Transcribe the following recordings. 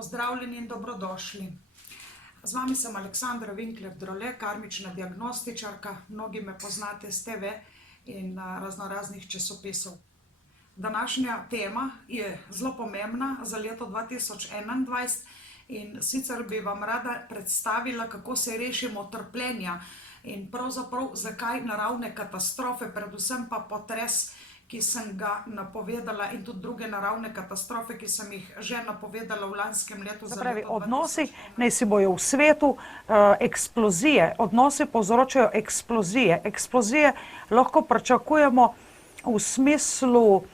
Pozdravljeni in dobrodošli. Z vami sem Aleksandra Winkler-Drole, karmična diagnostičarka. Mnogi me poznate s TV in raznoraznih časopisov. Današnja tema je zelo pomembna za leto 2021 in sicer bi vam rada predstavila, kako se rešimo trpljenja in pravzaprav zakaj naravne katastrofe, predvsem pa potres, ki sem ga napovedala, in tudi druge naravne katastrofe, ki sem jih že napovedala v lanskem letu. Pravi, odnosi naj si bojo v svetu eksplozije. Odnosi povzročajo eksplozije. Eksplozije lahko pričakujemo v smislu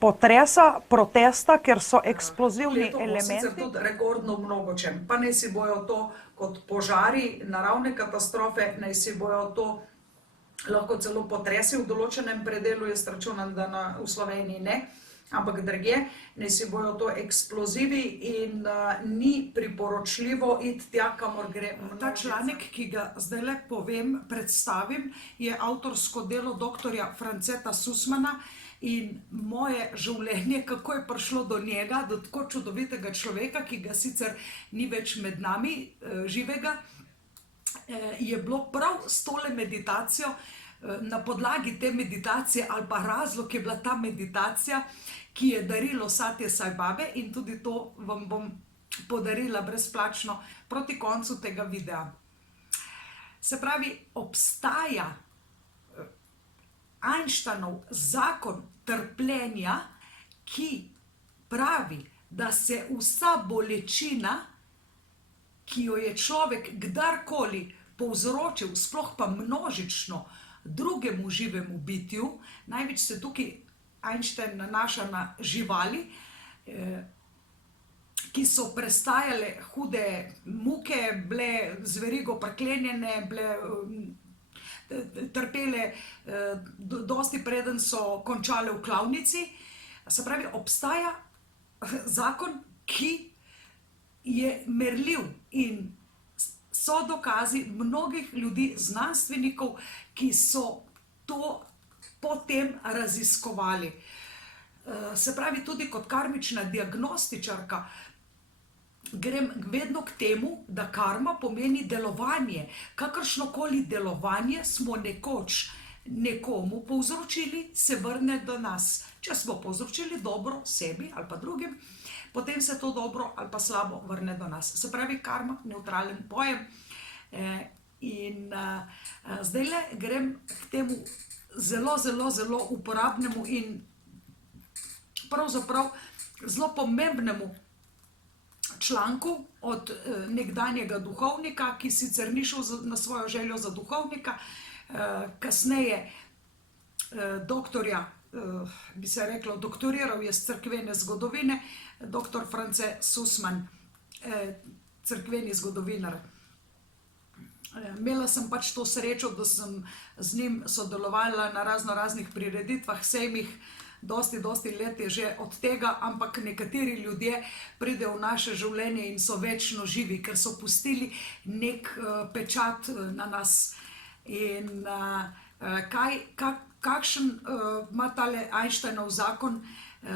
potresa, protesta, ker so eksplozivni elementi. Sicer tudi rekordno v mnogočem. Pa naj si bojo to kot požari, naravne katastrofe, naj si bojo to lahko celo potresi v določenem predelu, jaz računam, da v Sloveniji ne, ampak drugje, naj si bojo to eksplozivi in ni priporočljivo iti tja, kamor gre. Ta članek, ki ga zdajle predstavim, je avtorsko delo doktorja Franceta Sussmana in moje življenje, kako je prišlo do njega, do tako čudovitega človeka, ki ga sicer ni več med nami živega, je bilo prav s tole meditacijo, na podlagi te meditacije ali pa razlog je bila ta meditacija, ki je darilo Satya Sai Babe, in tudi to vam bom podarila brezplačno proti koncu tega videa. Se pravi, obstaja Einsteinov zakon trpljenja, ki pravi, da se vsa bolečina, ki jo je človek kdarkoli povzročil, sploh pa množično, drugemu živemu bitju, največ se tukaj Einstein nanaša na živali, ki so prestajale hude muke, bile z verigo priklenjene, bile trpele dosti preden so končale v klavnici. Se pravi, obstaja zakon, ki je merljiv in so dokazi mnogih ljudi, znanstvenikov, ki so to potem raziskovali. Se pravi, tudi kot karmična diagnostičarka grem vedno k temu, da karma pomeni delovanje. Kakršnokoli delovanje smo nekoč nekomu povzročili, se vrne do nas. Če smo povzročili dobro sebi ali pa drugim, potem se to dobro ali pa slabo vrne do nas. Se pravi, karma, nevtralen pojem. In zdajle grem k temu zelo uporabnemu in pravzaprav zelo pomembnemu članku od nekdanjega duhovnika, ki sicer ni šel na svojo željo za duhovnika, kasneje doktorja, bi se reklo, doktoriral je z cerkvene zgodovine, doktor France Sussman, cerkveni zgodovinar. Imela sem pač to srečo, da sem z njim sodelovala na raznih prireditvah, sejmih, dosti let je že od tega, ampak nekateri ljudje pridejo v naše življenje in so večno živi, ker so pustili nek pečat na nas. In kakšen ima tale Einsteinov zakon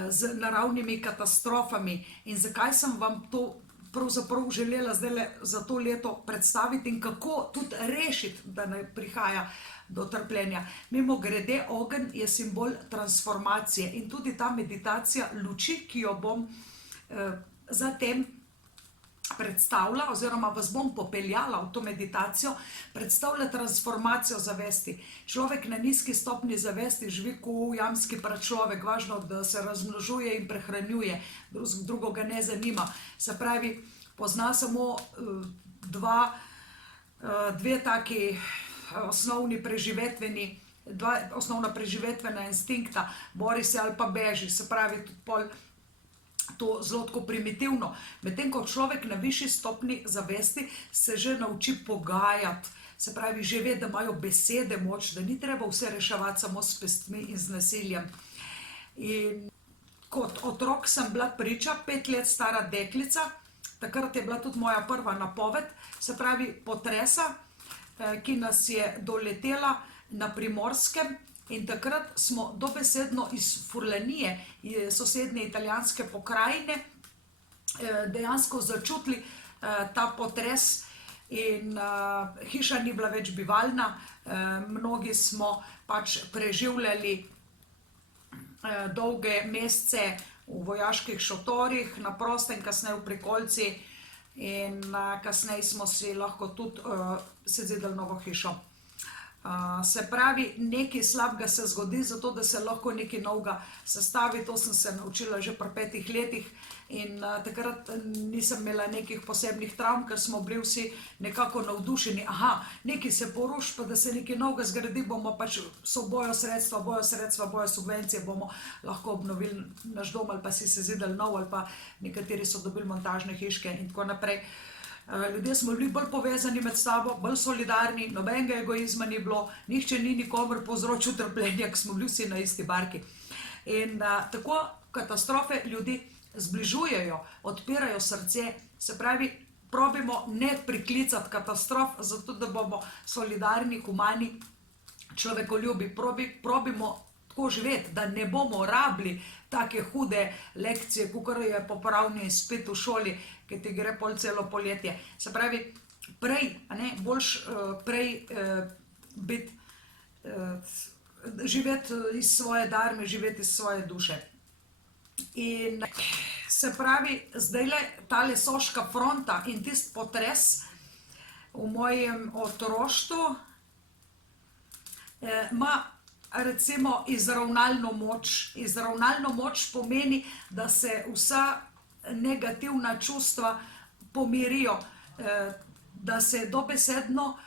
z naravnimi katastrofami in zakaj sem vam to pravzaprav želela zdaj za to leto predstaviti in kako tudi rešiti, da ne prihaja do trpljenja. Mimogrede, ogenj je simbol transformacije in tudi ta meditacija luči, ki jo bom zatem predstavila oziroma vas bom popeljala v to meditacijo, predstavlja transformacijo zavesti. Človek na nizki stopnji zavesti živi kot jamski pračlovek, važno, da se razmnožuje in prehranjuje, drugo ga ne zanima. Se pravi, pozna samo dve taki osnovni preživetveni, dva osnovna preživetvena instinkta, bori se ali pa beži. Se pravi, tudi pol to zelo tako primitivno. Medtem ko človek na višji stopni zavesti se že nauči pogajati, se pravi, že ve, da imajo besede moč, da ni treba vse reševati samo s pestmi in z nasiljem. In kot otrok sem bila priča, 5 let stara deklica, takrat je bila tudi moja prva napoved, se pravi potresa, ki nas je doletela na Primorskem. In takrat smo dobesedno iz Furlanije, sosednje italijanske pokrajine, dejansko začutili ta potres in hiša ni bila več bivalna. Mnogi smo pač preživljali dolge mesece v vojaških šotorih, na prostem, kasneje v prikolici in kasneje smo si lahko tudi sezidali novo hišo. Se pravi, nekaj slabega se zgodi, zato da se lahko nekaj novega sestavi. To sem se naučila že pri 5 letih in takrat nisem imela nekih posebnih travm, ker smo bili vsi nekako navdušeni. Aha, nekaj se poruši, pa da se nekaj novega zgradi, bomo pač, bojo sredstva, bojo subvencije, bomo lahko obnovili naš dom ali pa si sezidali nov ali pa nekateri so dobili montažne hiške in tako naprej. Ljudje smo bili bolj povezani med sabo, bolj solidarni, nobenega egoizma ni bilo, nihče ni nikomur povzročil trpljenja, ker smo bili vsi na isti barki. In tako katastrofe ljudi zbližujejo, odpirajo srce, se pravi, probimo ne priklicati katastrof, zato da bomo solidarni, humani, človekoljubi, probimo tako živeti, da ne bomo rabili take hude lekcije, kakor je popravni izpit v šoli, ki ti gre pol celo polletje. Se pravi, prej živeti iz svoje darme, živeti iz svoje duše. In se pravi, zdajle tale Soška fronta in tisti potres v mojem otroštvu ima recimo izravnalno moč. Izravnalno moč pomeni, da se vsa negativna čustva pomirijo, da se dobesedno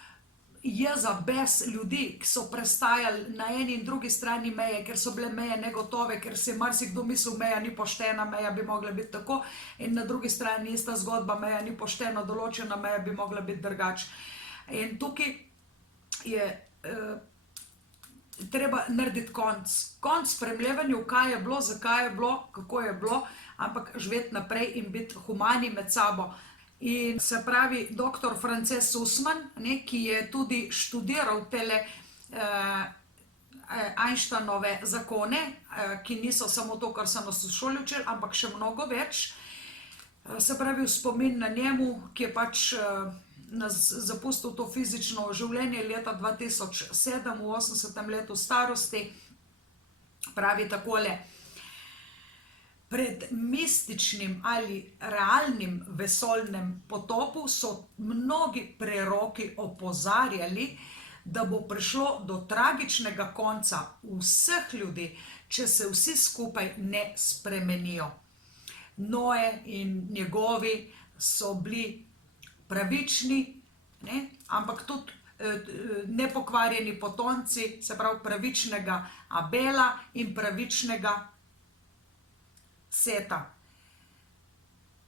jeza, bes ljudi, ki so prestajali na eni in drugi strani meje, ker so bile meje negotove, ker si je marsikdo mislil, meja ni poštena, meja bi mogla biti tako, in na drugi strani ista zgodba, meja ni poštena, določena meja bi mogla biti drugače. In tukaj je treba narediti konc spremljevanju, kaj je bilo, zakaj je bilo, kako je bilo, ampak živeti naprej in biti humani med sabo. In se pravi, dr. Frances Sussman, ki je tudi študiral tele Einsteinove zakone, ki niso samo to, kar so nas v šoli učili, ampak še mnogo več. Se pravi, v spomin na njemu, ki je pač nas zapustil to fizično življenje leta 2007, v 80. letu starosti, pravi takole: pred mističnim ali realnim vesoljnem potopu so mnogi preroki opozarjali, da bo prišlo do tragičnega konca vseh ljudi, če se vsi skupaj ne spremenijo. Noe in njegovi so bili pravični, ampak tudi nepokvarjeni potomci, se pravi pravičnega Abela in pravičnega Seta.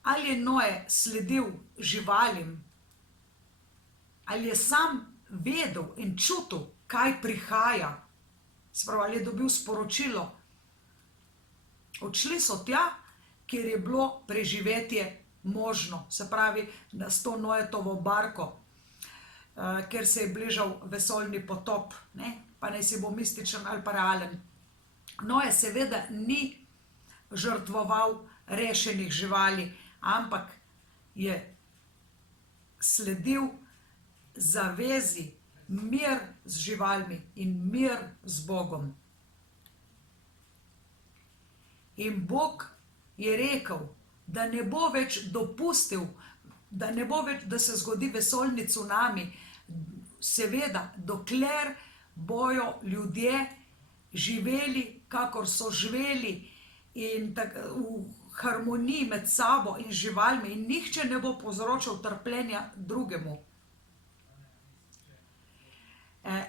Ali je Noe sledil živalim, ali je sam vedel in čutil, kaj prihaja, se pravi, ali je dobil sporočilo. Odšli so tja, kjer je bilo preživetje možno, se pravi, s to Noetovo barko, ker se je bližal vesoljni potop, pa naj si bo mističen ali pa realen. Noe seveda ni žrtvoval rešenih živali, ampak je sledil zavezi mir z živalmi in mir z Bogom. In Bog je rekel, da ne bo več dopustil, da ne bo več, da se zgodi vesoljni cunami, seveda, dokler bojo ljudje živeli, kakor so živeli, in v harmoniji med sabo in živalmi, in nihče ne bo povzročal trpljenja drugemu.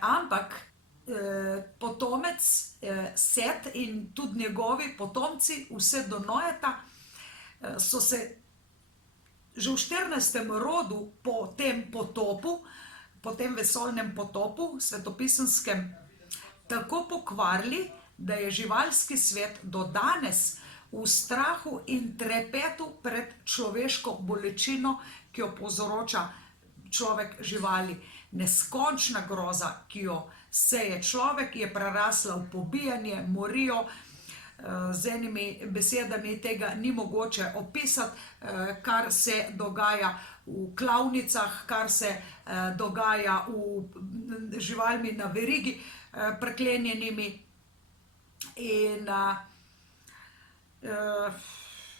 Ampak potomec Set in tudi njegovi potomci, vse do Noeta, so se že v 14. rodu po tem potopu, po tem vesoljnem potopu, svetopisenskem, tako pokvarili, da je živalski svet do danes v strahu in trepetu pred človeško bolečino, ki jo povzroča človek živali. Neskončna groza, ki jo seje človek, je prerasla v pobijanje, morijo, z enimi besedami tega ni mogoče opisati, kar se dogaja v klavnicah, kar se dogaja v živalmi na verigi priklenjenimi in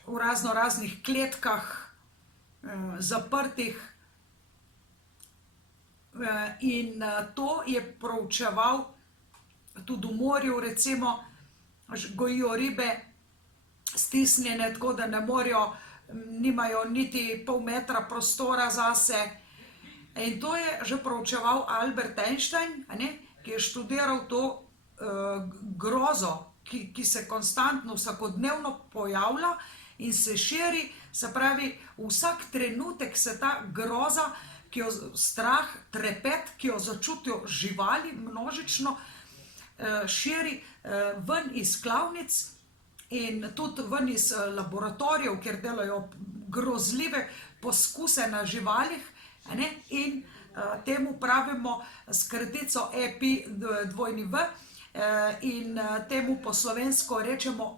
v raznih kletkah zaprtih. In to je proučeval tudi v morju, recimo, gojijo ribe stisnjene, tako da ne morejo, nimajo niti pol metra prostora zase. In to je že proučeval Albert Einstein, ki je študiral to grozo, ki se konstantno, vsakodnevno pojavlja in se širi, se pravi, vsak trenutek se ta groza, ki jo strah, trepet, ki jo začutijo živali množično, širi ven iz klavnic in tudi ven iz laboratorijev, kjer delajo grozljive poskuse na živalih, in temu pravimo s kratico EPI-W in temu po slovensko rečemo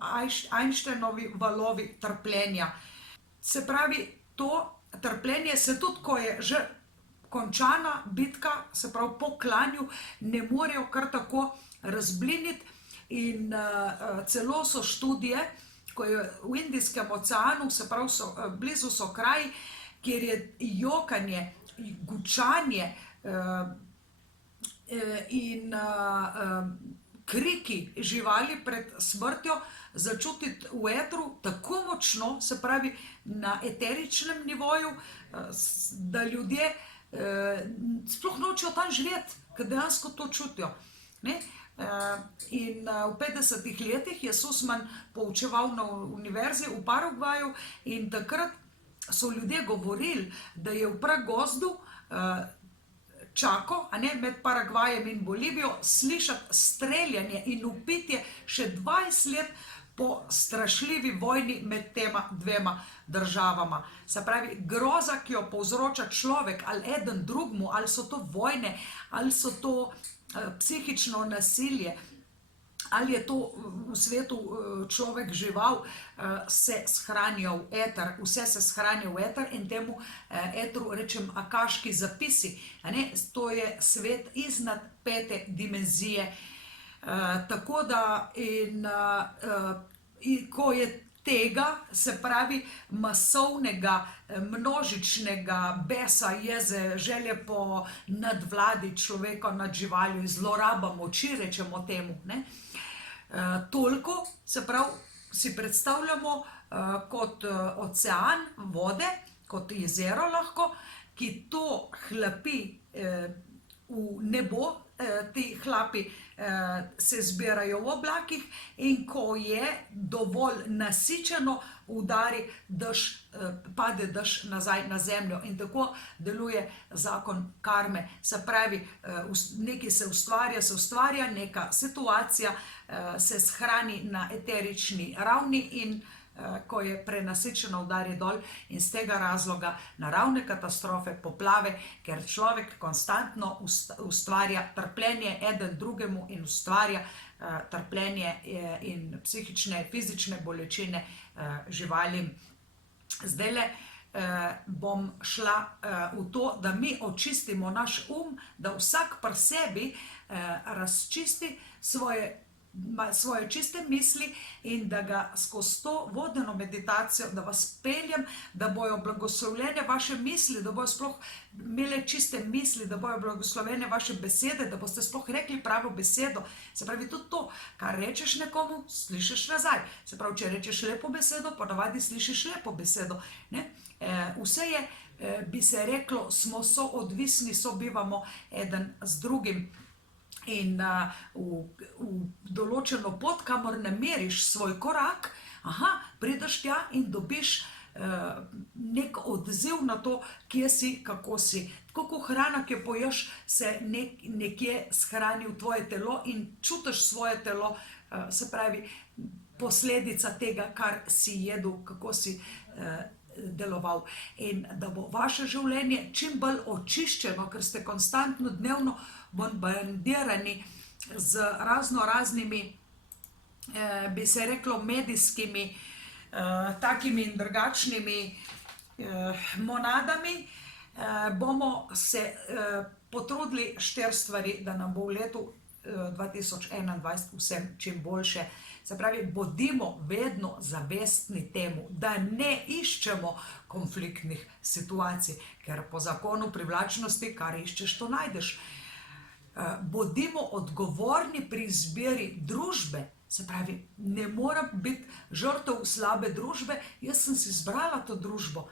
Einsteinovi valovi trpljenja. Se pravi, to trpljenje se tudi, ko je že končana bitka, se pravi po klanju, ne morejo kar tako razbliniti in celo so študije, ko je v Indijskem oceanu, se pravi blizu so kraji, kjer je jokanje, gučanje in kriki živali pred smrtjo začutiti v etru tako močno, se pravi na eteričnem nivoju, da ljudje sploh nočejo tam živeti, ker dejansko to čutijo. In v 50-ih letih je Sussman poučeval na univerzi v Paragvaju in takrat so ljudje govorili, da je v pragozdu Čako, med Paragvajem in Bolivijo, slišati streljanje in vpitje še 20 let po strašljivi vojni med tema dvema državama. Se pravi, groza, ki jo povzroča človek ali eden drugmu, ali so to vojne, ali so to psihično nasilje, ali je to v svetu človek žival, se shranijo v eter, vse se shranijo v eter in temu etru rečem akaški zapisi. To je svet iznad 5. dimenzije. Tako da ko je tega, se pravi masovnega, množičnega besa, jeze, želje po nadvladi človeka nad živaljo, zloraba moči, rečemo temu, toliko, se pravi, si predstavljamo kot ocean vode, kot jezero lahko, ki to hlapi v nebo, ti hlapi se zbirajo v oblakih in ko je dovolj nasičeno, udari dež, pade dež nazaj na zemljo in tako deluje zakon karme. Se pravi, nekaj se ustvarja neka situacija, se shrani na eterični ravni in ko je prenasičeno, udari dol in z tega razloga naravne katastrofe, poplave, ker človek konstantno ustvarja trpljenje eden drugemu in ustvarja trpljenje in psihične, fizične bolečine živalim. Zdajle bom šla v to, da mi očistimo naš da vsak pri sebi razčisti svoje čiste misli in da ga skozi to vodeno meditacijo, da vas peljem, da bojo blagoslovljene vaše misli, da bojo sploh imele čiste misli, da bojo blagoslovljene vaše besede, da boste sploh rekli pravo besedo. Se pravi, tudi to, kar rečeš nekomu, slišiš nazaj. Se pravi, če rečeš lepo besedo, ponavadi slišiš lepo besedo. Vse je, bi se reklo, smo soodvisni, sobivamo eden z drugim. In v določeno pot, kamor nameriš svoj korak, prideš tja in dobiš nek odziv na to, kje si, kako si. Tako kot hrana, ki jo poješ, se nekje shrani v tvoje telo in čutiš svoje telo, se pravi, posledica tega, kar si jedel, kako si deloval. In da bo vaše življenje čim bolj očiščeno, ker ste konstantno dnevno bombardirani z raznoraznimi bi se reklo, medijskimi, takimi in drugačnimi monadami, bomo se potrudili 4 stvari, da nam bo v letu 2021 vsem čim boljše. Se pravi, bodimo vedno zavestni temu, da ne iščemo konfliktnih situacij, ker po zakonu privlačnosti, kar iščeš, to najdeš. Bodimo odgovorni pri izbiri družbe. Se pravi, ne moram biti žrtev slabe družbe, jaz sem si izbrala to družbo,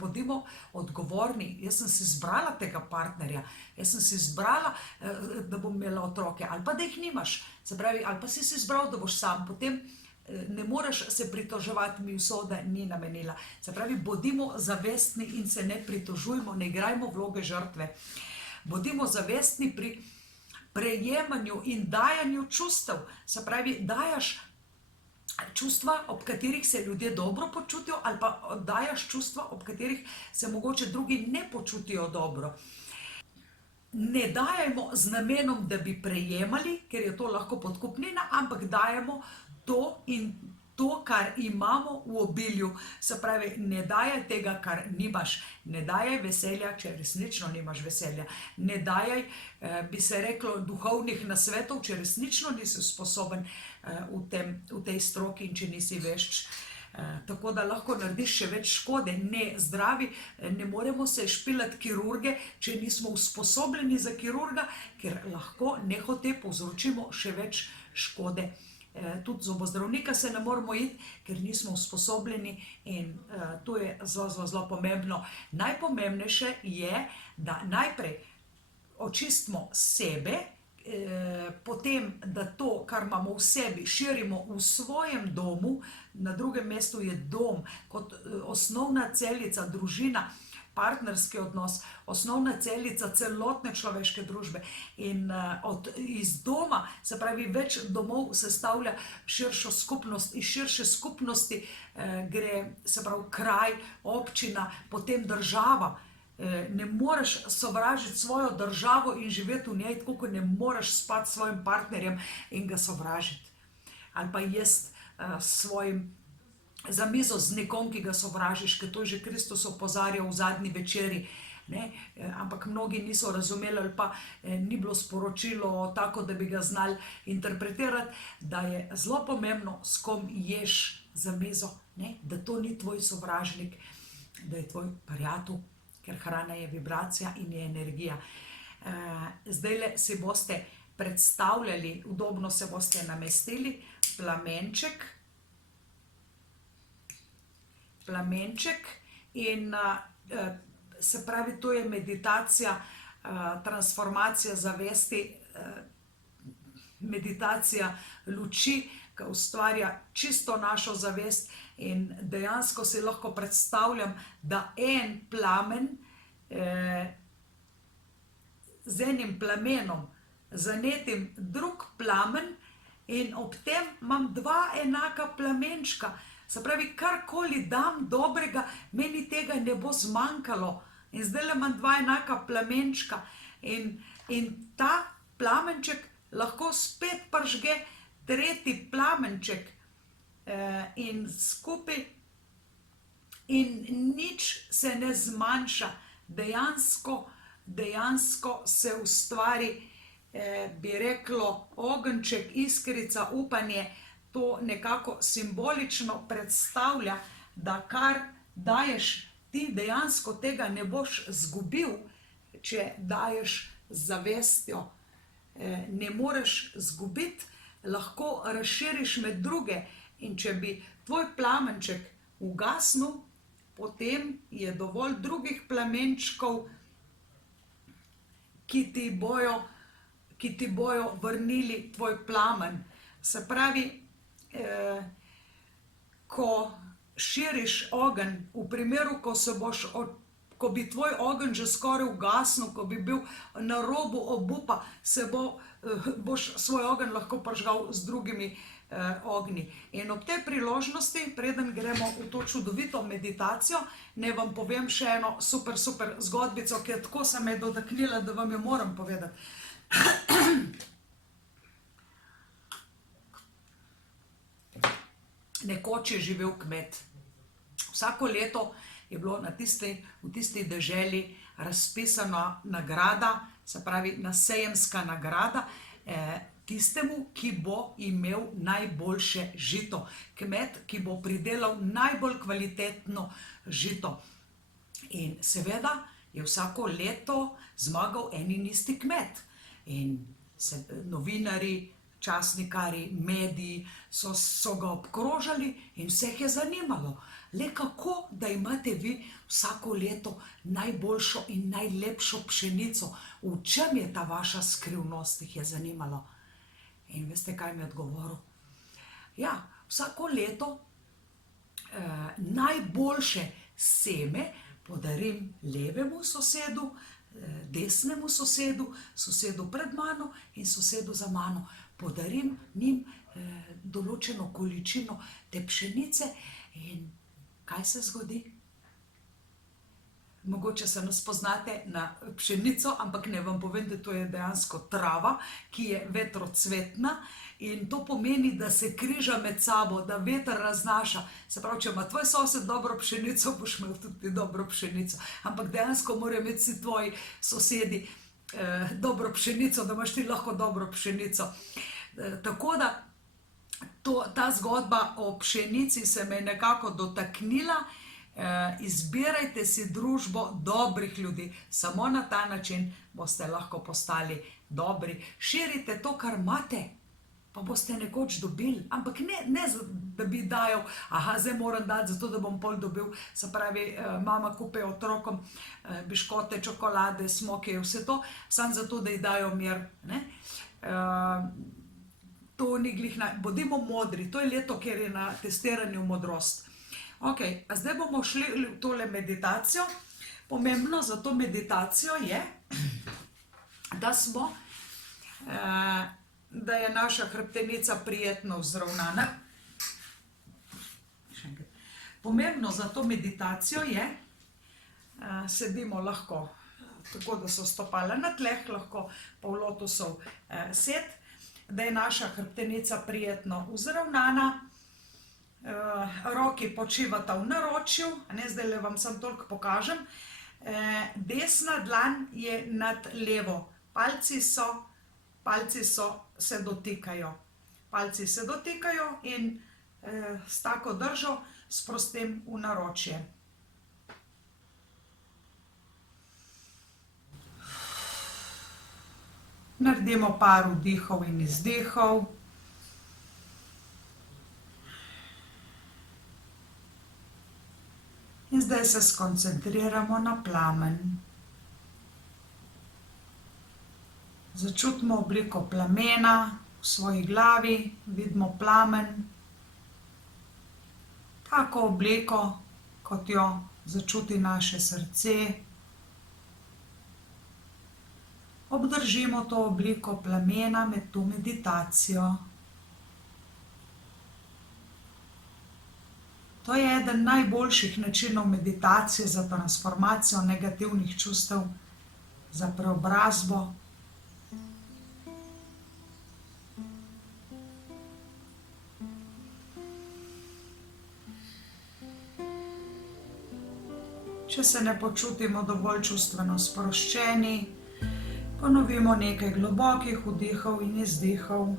bodimo odgovorni, jaz sem si izbrala tega partnerja, jaz sem si izbrala, da bom imela otroke, ali pa da jih nimaš. Se pravi, ali pa si izbral, da boš sam, potem ne moreš se pritoževati, mi usoda ni namenila. Se pravi, bodimo zavestni in se ne pritožujmo, ne igrajmo vloge žrtve. Bodimo zavestni pri prejemanju in dajanju čustev. Se pravi, dajaš čustva, ob katerih se ljudje dobro počutijo, ali pa dajaš čustva, ob katerih se mogoče drugi ne počutijo dobro. Ne dajemo z namenom, da bi prejemali, ker je to lahko podkupnina, ampak dajemo to in to, kar imamo v obilju. Se pravi, ne dajaj tega, kar nimaš. Ne dajaj veselja, če resnično nimaš veselja. Ne dajaj, bi se reklo, duhovnih nasvetov, če resnično nisi sposoben v tej stroki in če nisi vešč. Tako da lahko narediš še več škode. Ne zdravi, ne moremo se špilati kirurge, če nismo usposobljeni za kirurga, ker lahko nehote povzročimo še več škode. Tudi zobozdravnika se ne moramo iti, ker nismo usposobljeni in to je zelo pomembno. Najpomembnejše je, da najprej očistimo sebe, potem, da to, kar imamo v sebi, širimo v svojem domu. Na drugem mestu je dom kot osnovna celica, družina, partnerski odnos, osnovna celica celotne človeške družbe. In iz doma, se pravi, več domov sestavlja širšo skupnost. Iz širše skupnosti gre, se pravi, kraj, občina, potem država. Ne moreš sovražiti svojo državo in živeti v njej, tako kot ne moreš spati s svojim partnerjem in ga sovražiti. Ali pa jesti svojim za mizo z nekom, ki ga sovražiš, ker to je že Kristus opozarjal v zadnji večeri. Ampak mnogi niso razumeli ali pa ni bilo sporočilo tako, da bi ga znali interpretirati, da je zelo pomembno, s kom ješ za mizo, da to ni tvoj sovražnik, da je tvoj prijatelj, ker hrana je vibracija in je energija. Zdajle si boste predstavljali, udobno se boste namestili, plamenček in se pravi, to je meditacija, transformacija zavesti, meditacija luči, ki ustvarja čisto našo zavest in dejansko si lahko predstavljam, da en plamen z enim plamenom zanetim drug plamen in ob tem imam 2 enaka plamenčka. Se pravi, karkoli dam dobrega, meni tega ne bo zmanjkalo. In zdaj imam 2 enaka plamenčka in ta plamenček lahko spet pržge 3. plamenček in skupaj in nič se ne zmanjša. Dejansko se ustvari, bi reklo, ogenček, iskrica, upanje. To nekako simbolično predstavlja, da kar daješ, ti dejansko tega ne boš zgubil, če daješ z zavestjo. Ne moreš zgubiti, lahko razširiš med druge in če bi tvoj plamenček ugasnil, potem je dovolj drugih plamenčkov, ki ti bojo vrnili tvoj plamen. Se pravi, ko širiš ogenj, v primeru, ko bi tvoj ogenj že skoraj ugasnil, ko bi bil na robu obupa, boš svoj ogenj lahko pržgal z drugimi ognji. In ob tej priložnosti, preden gremo v to čudovito meditacijo, ne vam povem še eno super zgodbico, ki je tako se me dotaknila, da vam jo moram povedati. Nekoč je živel kmet. Vsako leto je bilo v tisti deželi razpisana nagrada, se pravi nasejemska nagrada, tistemu, ki bo imel najboljše žito. Kmet, ki bo pridelal najbolj kvalitetno žito. In seveda je vsako leto zmagal en in isti kmet. In novinarji, časnikarji, mediji so ga obkrožali in vseh je zanimalo. Le kako, da imate vi vsako leto najboljšo in najlepšo pšenico? V čem je ta vaša skrivnost, jih je zanimalo. In veste, kaj mi je odgovoril? Ja, vsako leto najboljše seme podarim levemu sosedu, desnemu sosedu, sosedu pred mano in sosedu za mano. Podarim njim določeno količino te pšenice in kaj se zgodi? Mogoče se ne spoznate na pšenico, ampak ne vam povem, da to je dejansko trava, ki je vetrocvetna in to pomeni, da se križa med sabo, da veter raznaša. Se pravi, če ima tvoj sosed dobro pšenico, boš imel tudi dobro pšenico. Ampak dejansko morajo imeti vsi tvoji sosedi dobro pšenico, da imaš ti lahko dobro pšenico. Tako da ta zgodba o pšenici se me je nekako dotaknila. Izbirajte si družbo dobrih ljudi. Samo na ta način boste lahko postali dobri. Širite to, kar imate, pa boste nekoč dobili. Ampak ne da bi dajal, zdaj moram dati, zato da bom pol dobil. Se pravi, mama kupe otrokom biškote, čokolade, smoke, vse to, samo zato, da ji dajo mir. To ni glih bodimo modri, to je leto, kjer je na testiranju modrost. Ok, a zdaj bomo šli v tole meditacijo. Pomembno za to meditacijo je, da je naša hrbtenica prijetno vzravnana. Pomembno za to meditacijo je, sedimo lahko tako, da so stopala na tleh, lahko pa v lotosov set, da je naša hrbtenica prijetno vzravnana. Roki počivata v naročju, zdaj le vam samo toliko pokažem. Desna dlan je nad levo, palci se dotikajo. Palci se dotikajo in s tako držo sprostim v naročje. Naredimo par vdihov in izdihov. In zdaj se skoncentriramo na plamen. Začutimo obliko plamena v svoji glavi, vidimo plamen. Tako obliko, kot jo začuti naše srce. Obdržimo to obliko plamena med to meditacijo. To je eden najboljših načinov meditacije za transformacijo negativnih čustev, za preobrazbo. Če se ne počutimo dovolj čustveno sproščeni, ponovimo nekaj globokih vdihov in izdihov.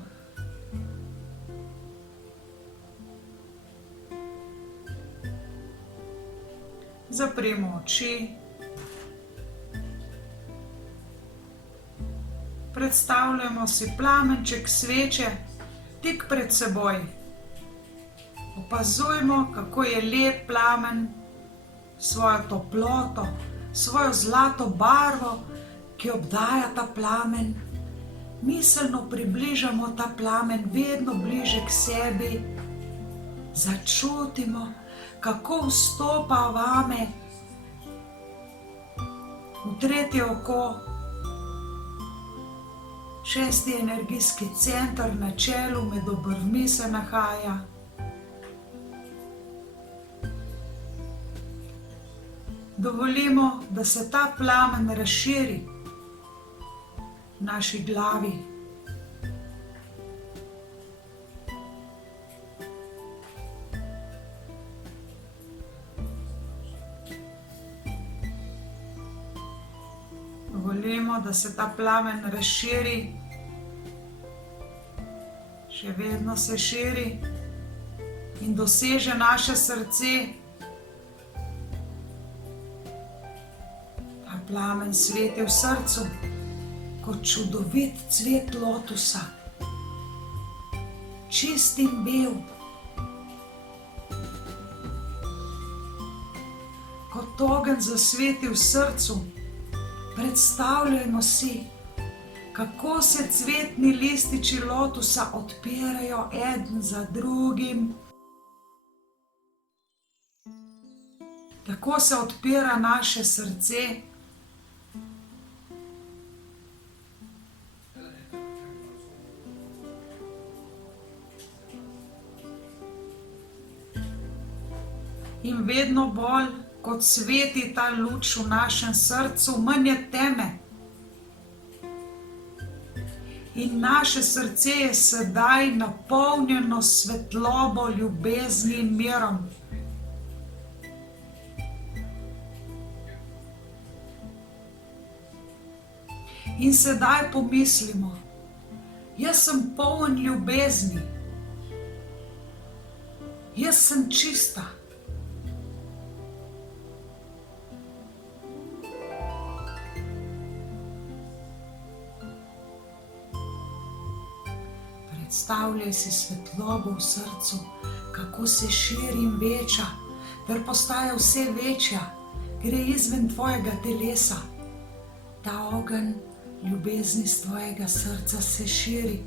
Zaprimo oči. Predstavljamo si plamenček sveče tik pred seboj. Opazujmo, kako je lep plamen, svojo toploto, svojo zlato barvo, ki obdaja ta plamen. Miselno približamo ta plamen vedno bliže k sebi. Začutimo, kako vstopa vame v tretje oko. 6. energijski center na čelu med obrvmi se nahaja. Dovolimo, da se ta plamen razširi v naši glavi. Dovolimo, da se ta plamen razširi. Še vedno se širi in doseže naše srce. Ta plamen sveti v srcu kot čudovit cvet lotusa. Čist in bel. Kot ogenj zasveti v srcu. Predstavljajmo si, kako se cvetni lističi lotusa odpirajo eden za drugim. Tako se odpira naše srce. In vedno bolj, kot sveti ta luč v našem srcu, manj je teme. In naše srce je sedaj napolnjeno s svetlobo, ljubezni in mirom. In sedaj pomislimo, jaz sem poln ljubezni. Jaz sem čista. Predstavljaj si svetlobo v srcu, kako se širi in veča, ter postaja vse večja, gre izven tvojega telesa. Ta ogenj ljubezni z tvojega srca se širi.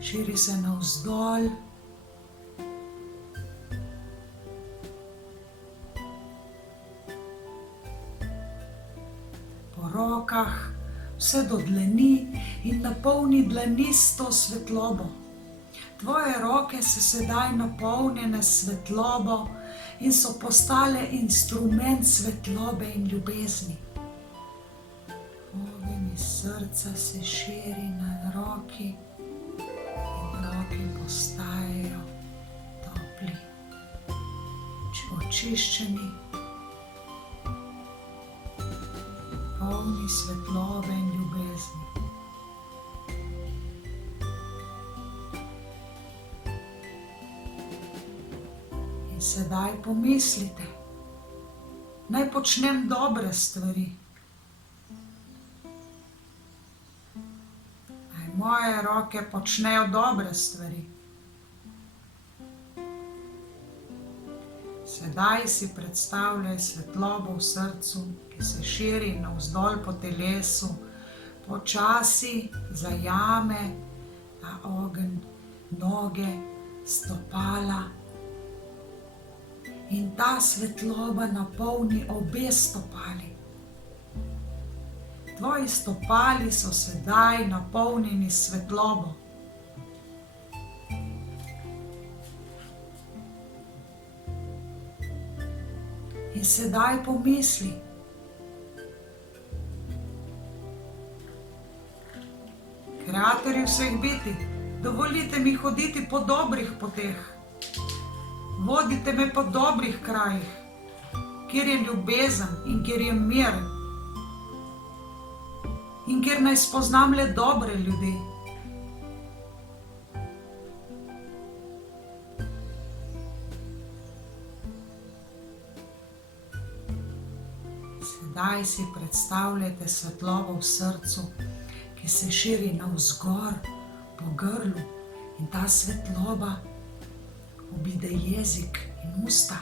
Širi se navzdol. Po rokah, vse do dlani in napolni dlani s to svetlobo. Tvoje roke so sedaj napolnjene s svetlobo in so postale instrument svetlobe in ljubezni. Ogenj iz srca se širi na roki in roki postajajo topli, očiščeni, polni svetlobe in ljubezni. In sedaj pomislite, naj počnem dobre stvari. Naj moje roke počnejo dobre stvari. Sedaj si predstavljaj svetlobo v srcu, ki se širi navzdol po telesu, počasi zajame ta ogenj, noge, stopala. In ta svetloba napolni obe stopali. Tvoji stopali so sedaj napolnjeni s svetlobo. In sedaj pomisli, Kreatorju vseh bitij, dovolite mi hoditi po dobrih poteh. Vodite me po dobrih krajih, kjer je ljubezen in kjer je mir. In kjer naj spoznam le dobre ljudi. Sedaj si predstavljajte svetlobo v srcu, ki se širi navzgor po grlu, in ta svetloba obide jezik in usta.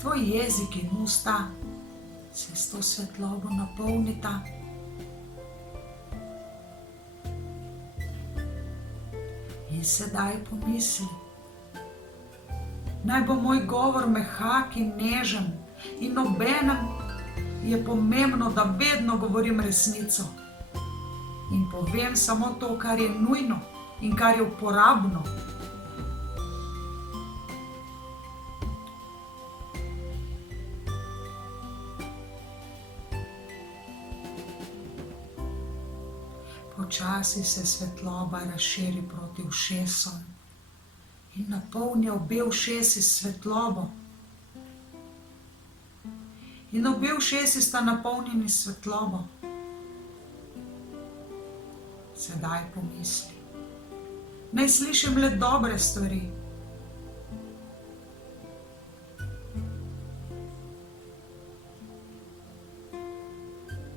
Tvoj jezik in usta se s to svetlobo napolnita. In sedaj pomisli, naj bo moj govor mehak in nežen, in obenem je pomembno, da vedno govorim resnico. In povem samo to, kar je nujno in kar je uporabno. Počasi se svetloba razširi proti ušesom in napolni obe ušesi s svetlobo. In obe ušesi sta napolnjeni s svetlobo. Sedaj pomisli. Naj slišim le dobre stvari.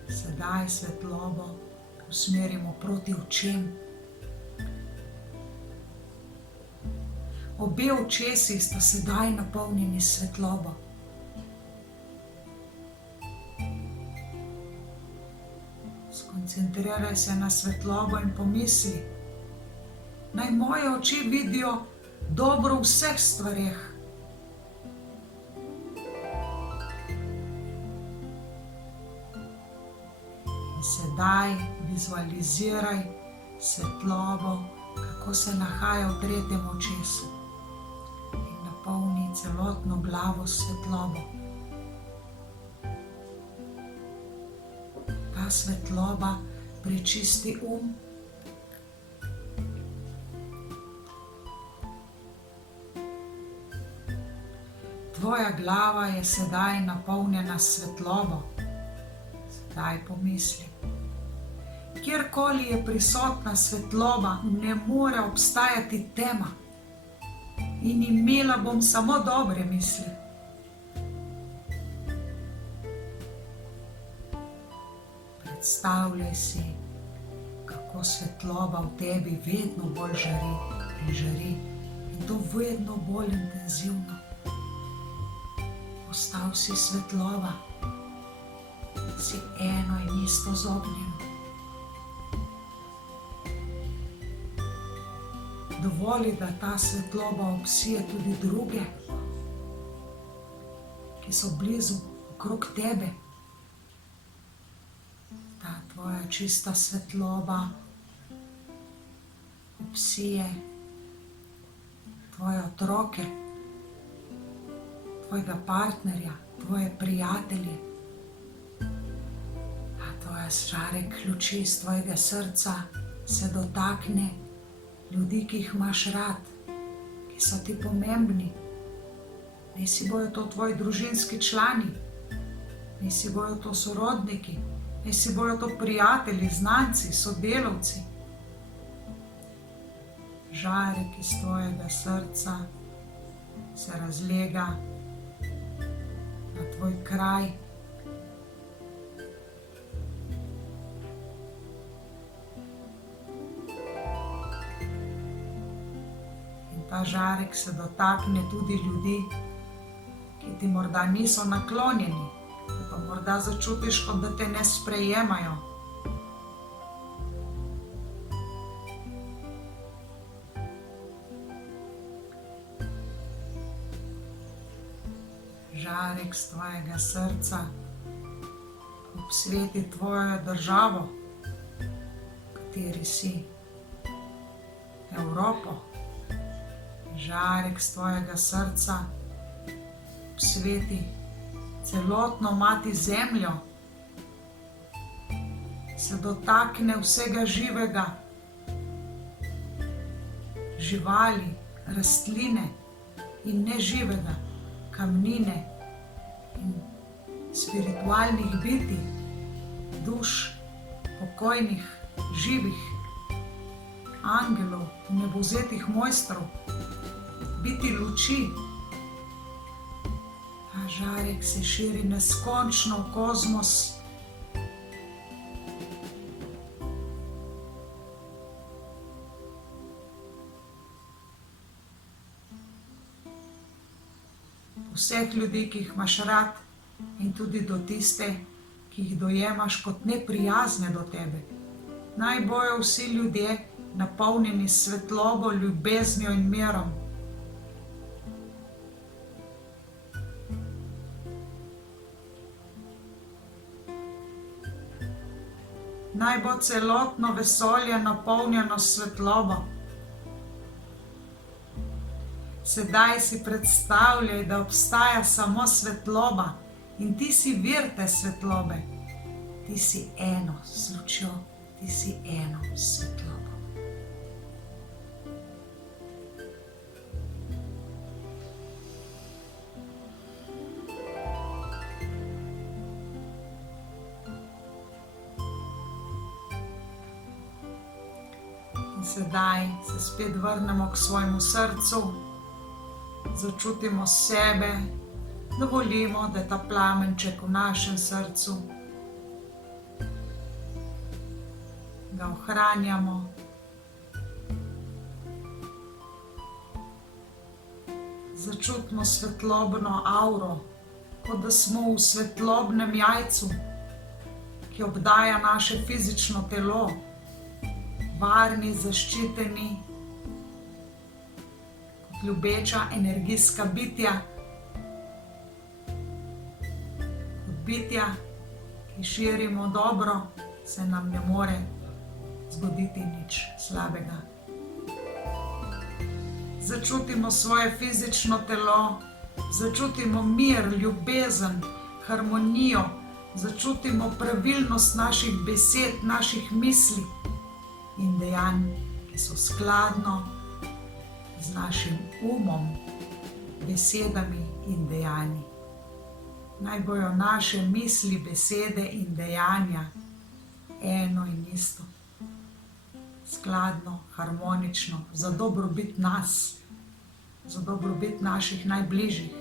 Sedaj svetlobo usmerimo proti očem. Obe očesi sta sedaj napolnjeni s svetlobo. Skoncentriraj se na svetlobo in pomisli, naj moje oči vidijo dobro v vseh stvareh. In sedaj vizualiziraj svetlobo, kako se nahaja v tretjem očesu. In napolni celotno glavo s svetlobo. Ta svetloba prečisti Tvoja glava je sedaj napolnjena s svetlobo. Sedaj pomisli. Kjerkoli je prisotna svetloba, ne more obstajati tema. In imela bom samo dobre misli. Predstavljaj si, kako svetloba v tebi vedno bolj žari in žari. In to vedno bolj intenzivno. Postal si svetloba. Si eno in isto z ognjem. Dovoli, da ta svetloba obsije tudi druge, ki so blizu, okrog tebe. Ta tvoja čista svetloba obsije tvoje otroke, tvojega partnerja, tvoje prijatelje. Tvoja žarek luči iz tvojega srca se dotakne ljudi, ki jih imaš rad, ki so ti pomembni. Naj si bojo to tvoji družinski člani, naj si bojo to sorodniki, naj si bojo to prijatelji, znanci, sodelavci. Žarek iz tvojega srca se razlega na tvoj kraj. Ta žarek se dotakne tudi ljudi, ki ti morda niso naklonjeni, pa morda začutiš, kot da te ne sprejemajo. Žarek z tvojega srca obsveti tvojo državo, v kateri si, Evropo. Žarek z tvojega srca obsveti celotno mati zemljo, se dotakne vsega živega, živali, rastline in neživega, kamnine in spiritualnih bitij, duš, pokojnih, živih, angelov, nebovzetih mojstrov, biti luči. Ta žarek se širi neskončno v kozmos. Vseh ljudi, ki jih imaš rad, in tudi do tiste, ki jih dojemaš kot neprijazne do tebe. Naj bojo vsi ljudje napolnjeni s svetlobo, ljubeznijo in mirom. Naj bo celotno vesolje napolnjeno s svetlobo. Sedaj si predstavljaj, da obstaja samo svetloba in ti si vir te svetlobe. Ti si eno z lučjo, ti si eno s svetlobo. Sedaj se spet vrnemo k svojemu srcu, začutimo sebe, dovolimo, da je ta plamenček v našem srcu, ga ohranjamo. Začutimo svetlobno auro, kot da smo v svetlobnem jajcu, ki obdaja naše fizično telo, varni, zaščiteni, kot ljubeča energijska bitja, kot bitja, ki širimo dobro, se nam ne more zgoditi nič slabega. Začutimo svoje fizično telo, začutimo mir, ljubezen, harmonijo, začutimo pravilnost naših besed, naših misli in dejanj, ki so skladno z našim umom, besedami in dejanji. Naj bojo naše misli, besede in dejanja eno in isto, skladno, harmonično, za dobrobit nas, za dobrobit naših najbližjih,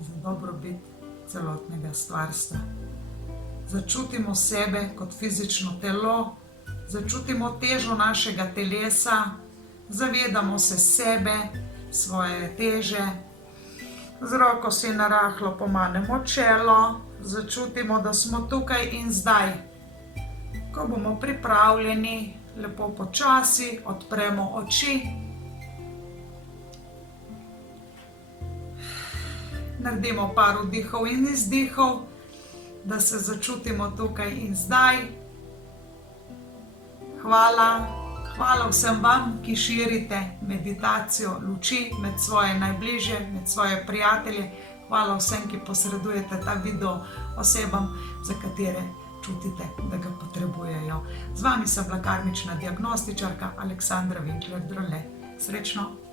za dobrobit celotnega stvarstva. Začutimo sebe kot fizično telo, začutimo težo našega telesa, zavedamo se sebe, svoje teže. Z roko si narahlo pomanemo čelo, začutimo, da smo tukaj in zdaj. Ko bomo pripravljeni, lepo počasi odpremo oči. Naredimo par vdihov in izdihov, da se začutimo tukaj in zdaj. Hvala vsem vam, ki širite meditacijo luči med svoje najbližje, med svoje prijatelje. Hvala vsem, ki posredujete ta video osebam, za katere čutite, da ga potrebujejo. Z vami sem bila karmična diagnostičarka Aleksandra Winkler Drole. Srečno!